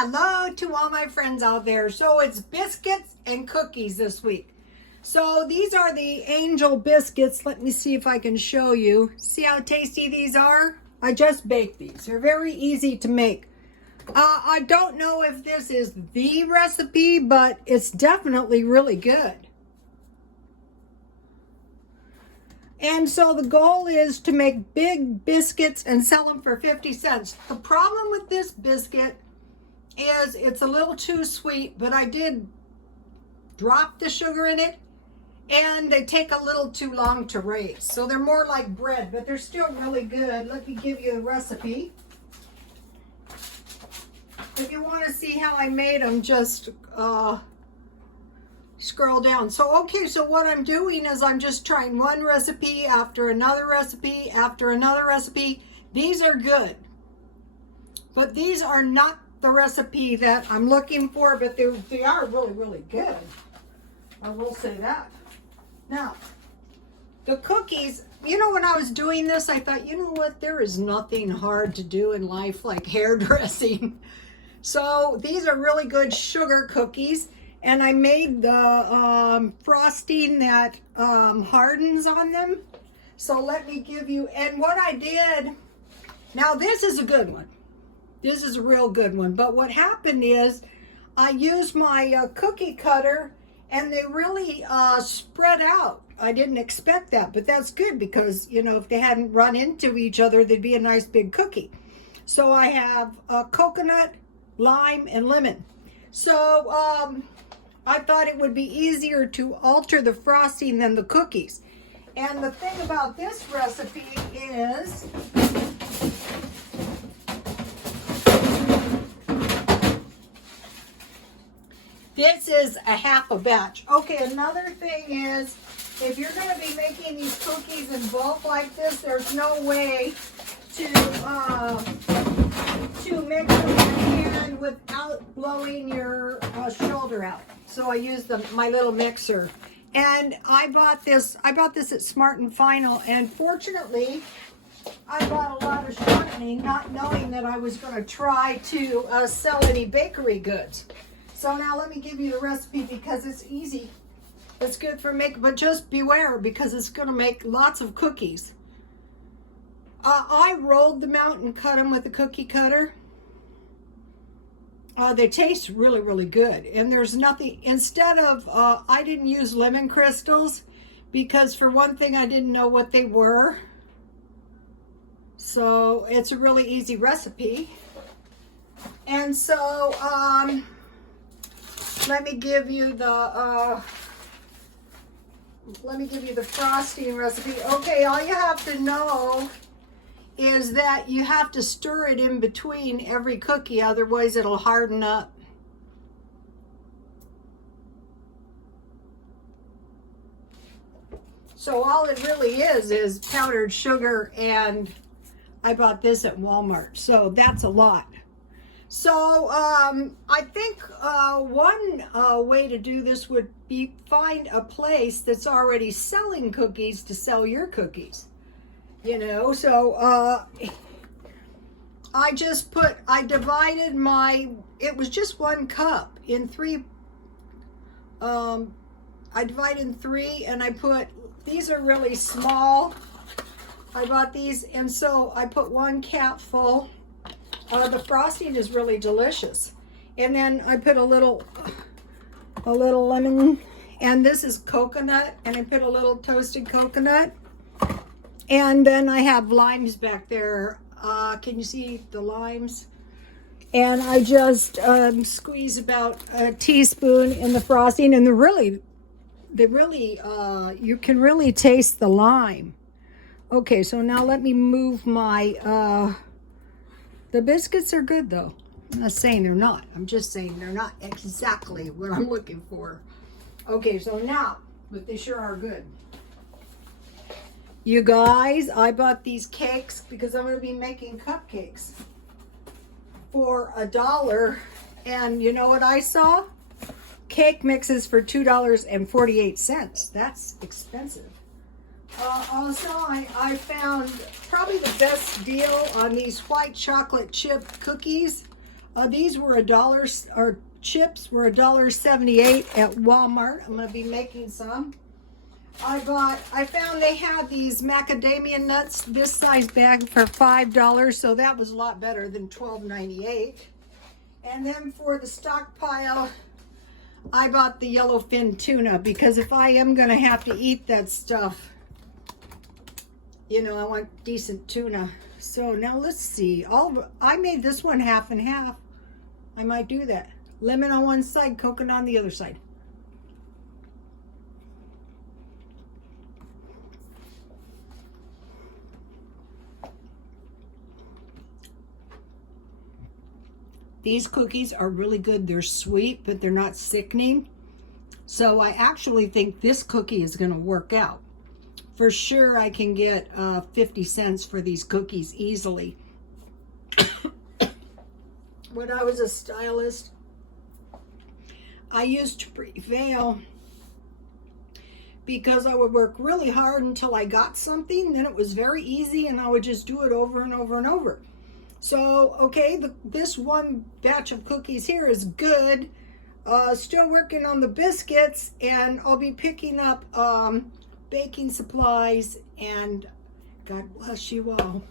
Hello to all my friends out there. So it's biscuits and cookies this week. So these are the angel biscuits. Let me see if I can show you. See how tasty these are? I just baked these. They're very easy to make. I don't know if this is the recipe, but it's definitely really good. And so the goal is to make big biscuits and sell them for 50 cents. The problem with this biscuit is it's a little too sweet, but I did drop the sugar in it, and they take a little too long to raise. So they're more like bread, but they're still really good. Let me give you the recipe. If you want to see how I made them, just scroll down. So what I'm doing is I'm just trying one recipe after another recipe after another recipe. These are good, but these are not the recipe that I'm looking for, but they are really, really good. I will say that. Now, the cookies, when I was doing this, I thought, you know what, there is nothing hard to do in life like hairdressing. So these are really good sugar cookies, and I made the frosting that hardens on them. So let me give you, and what I did, now this is a good one. This is a real good one. But what happened is I used my cookie cutter, and they really spread out. I didn't expect that, but that's good because, if they hadn't run into each other, they'd be a nice big cookie. So I have coconut, lime, and lemon. So I thought it would be easier to alter the frosting than the cookies. And the thing about this recipe is this is a half a batch. Okay, another thing is, if you're going to be making these cookies in bulk like this, there's no way to mix them in hand without blowing your shoulder out. So I used my little mixer. And I bought this at Smart and Final, and fortunately, I bought a lot of shortening, not knowing that I was going to try to sell any bakery goods. So now let me give you the recipe because it's easy. It's good for making, but just beware because it's going to make lots of cookies. I rolled them out and cut them with a cookie cutter. They taste really, really good. And there's nothing, instead of, I didn't use lemon crystals because for one thing, I didn't know what they were. So it's a really easy recipe. And so, let me give you the frosting recipe. Okay, all you have to know is that you have to stir it in between every cookie, otherwise it'll harden up. So all it really is powdered sugar, and I bought this at Walmart, so that's a lot. So I think one way to do this would be find a place that's already selling cookies to sell your cookies. So I divided it was just 1 cup in 3. I divided in 3, and these are really small. I bought these, and so I put 1 capful. The frosting is really delicious. And then I put a little lemon, and this is coconut, and I put a little toasted coconut. And then I have limes back there. Can you see the limes? And I just squeeze about a teaspoon in the frosting, and you can really taste the lime. Okay, so now let me move my, the biscuits are good though. I'm not saying they're not. I'm just saying they're not exactly what I'm looking for. Okay, so now, but they sure are good. You guys, I bought these cakes because I'm going to be making cupcakes for $1. And you know what I saw? Cake mixes for $2.48. That's expensive. Also, I found probably the best deal on these white chocolate chip cookies. These were $1, or chips were $1.78 at Walmart. I'm gonna be making some. I found they had these macadamia nuts, this size bag, for $5, so that was a lot better than $12.98. And then for the stockpile, I bought the yellowfin tuna, because if I am gonna have to eat that stuff, you know, I want decent tuna. So now let's see. I made this one half and half. I might do that. Lemon on one side, coconut on the other side. These cookies are really good. They're sweet, but they're not sickening. So I actually think this cookie is going to work out. For sure, I can get 50 cents for these cookies easily. When I was a stylist, I used to prevail because I would work really hard until I got something. Then it was very easy, and I would just do it over and over and over. So, okay, this one batch of cookies here is good. Still working on the biscuits, and I'll be picking up baking supplies, and God bless you all.